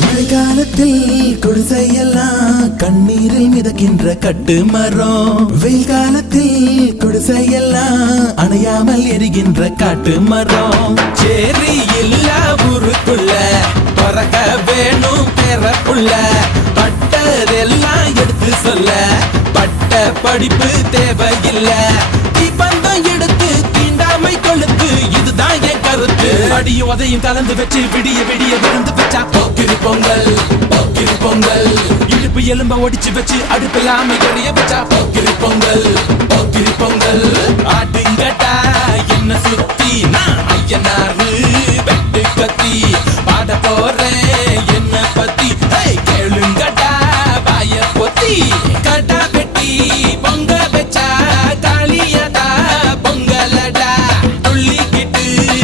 மழைக்காலத்தில் குடிசையெல்லாம் கண்ணீரில் மிதக்கின்ற கட்டு மரம், வெயில் காலத்தில் குடிசையெல்லாம் அணையாமல் எரிகின்ற காட்டு மரம். சேரி இல்ல ஊருக்குள்ள பறக்க வேணும் பெறப்புள்ள, பட்டதெல்லாம் எடுத்து சொல்ல பட்ட படிப்பு தேவையில்லை. தீபந்தம் எடுத்து தீண்டாமை கொழுத்து, இதுதான் என் கருத்து. அடியும் உதையும் கலந்து வச்சு விடிய விடிய விழுந்து வச்சா போக்கிரி பொங்கல், போக்கிரி பொங்கல். இடுப்பு எலும்ப ஒடிச்சு வச்சு அடுப்பில்லாம எறிய வச்சா போக்கிரி பொங்கல், போக்கிரி பொங்கல். ஆட்டுங்கட்டா என்ன சுத்தி நான் ஐயனாரு வெட்டு கத்தி பாட போறேன்